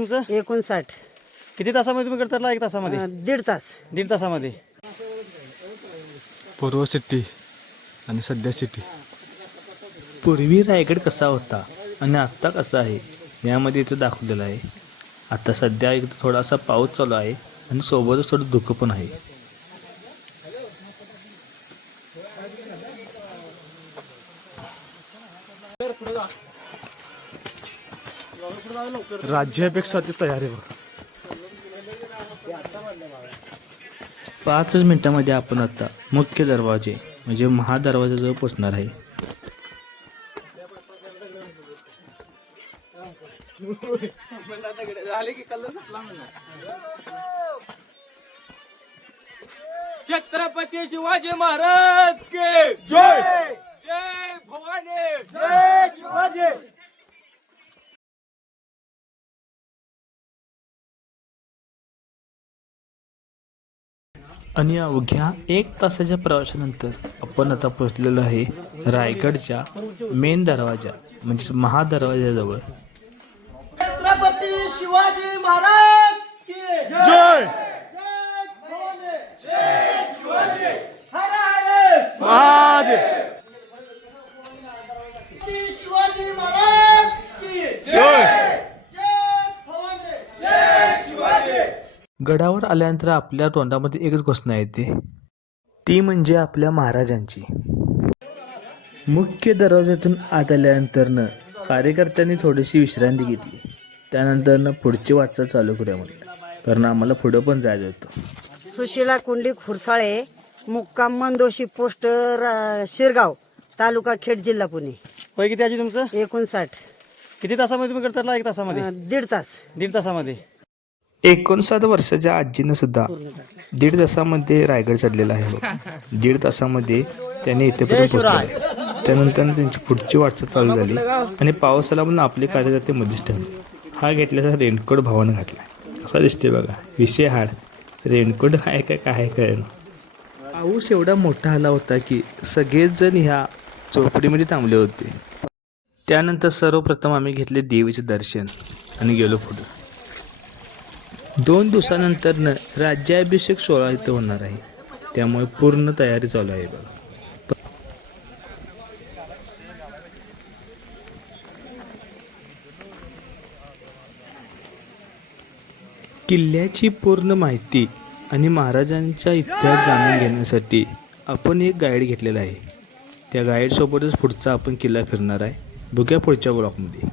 तुमचं? 59. किती तासामध्ये तुम्ही करता? 1 तासामध्ये? 1.5 तास. 1.5 तासामध्ये. पूर्व सिटी आणि सध्या सिटी. पूर्वी रायगड कसा होता आणि आत्ता कसा आहे यामध्ये इथं दाखवलेलं आहे. आता सध्या एक थोडासा पाऊस चालू आहे आणि सोबतच थोडं धुकं पण आहे. राज्यापेक्षा ती तयारी बघ. 5 मिनिटांमध्ये आपण आता मुख्य दरवाजे म्हणजे महादरवाजाजवळ पोचणार आहे. छत्रपती शिवाजी महाराज के जय. जय भवानी. जय शिवाजी. आणि अवघ्या 1 तासाच्या प्रवासानंतर आपण आता पोचलेलो आहे रायगडच्या मेन दरवाजा म्हणजे महादरवाजाजवळ. छत्रपती शिवाजी महाराज की जय. जय भवानी. जय शिवाजी. हर हर महादेव. शिवाजी महाराज की जय. जय भवानी. जय शिवाजी. गडावर आल्यानंतर आपल्या तोंडामध्ये एकच घोषणा येते, ती म्हणजे आपल्या महाराजांची. मुख्य दरवाजातून आत आल्यानंतरनं कार्यकर्त्यांनी थोडीशी विश्रांती घेतली. त्यानंतरनं पुढची वाटचाल चालू करूया म्हटलं, कारण आम्हाला पुढं पण जायचं होतं. सुशीला कुंडली खुरसाळे, मुक्काम मंदोशी पोस्ट शिरगाव, तालुका खेड, जिल्हा पुणे. वय किती आजी तुमचं? 59. किती तासामध्ये तुम्ही करता? 1 तासामध्ये? 1.5 तास. 1.5 तासामध्ये. 59 वर्षाच्या आजीनं सुद्धा 1.5 तासामध्ये रायगड चढलेला आहे. 1.5 तासामध्ये त्यांनी इथेपर्यंत पोहोचले. त्यानंतर त्यांची पुढची वाटचाल चालू झाली आणि पावसाला पण आपले कार्यकर्ते मध्येच ठेवले. हा घेतल्याचा रेनकोट भावानं घातला. असा दिसते बघा. विषय हाड रेनकोट आहे का काय कळेल. पाऊस एवढा मोठा आला होता की सगळेच जण ह्या झोपडीमध्ये थांबले होते. त्यानंतर सर्वप्रथम आम्ही घेतले देवीचे दर्शन आणि गेलो पुढे. 2 दिवसानंतरनं राज्याभिषेक सोहळा इथं होणार आहे, त्यामुळे पूर्ण तयारी चालू आहे बघा. किल्ल्याची पूर्ण माहिती आणि महाराजांचा इतिहास जाणून घेण्यासाठी आपण एक गाईड घेतलेला आहे. त्या गाईडसोबतच पुढचा आपण किल्ला फिरणार आहे. बघूया पुढच्या ब्लॉकमध्ये.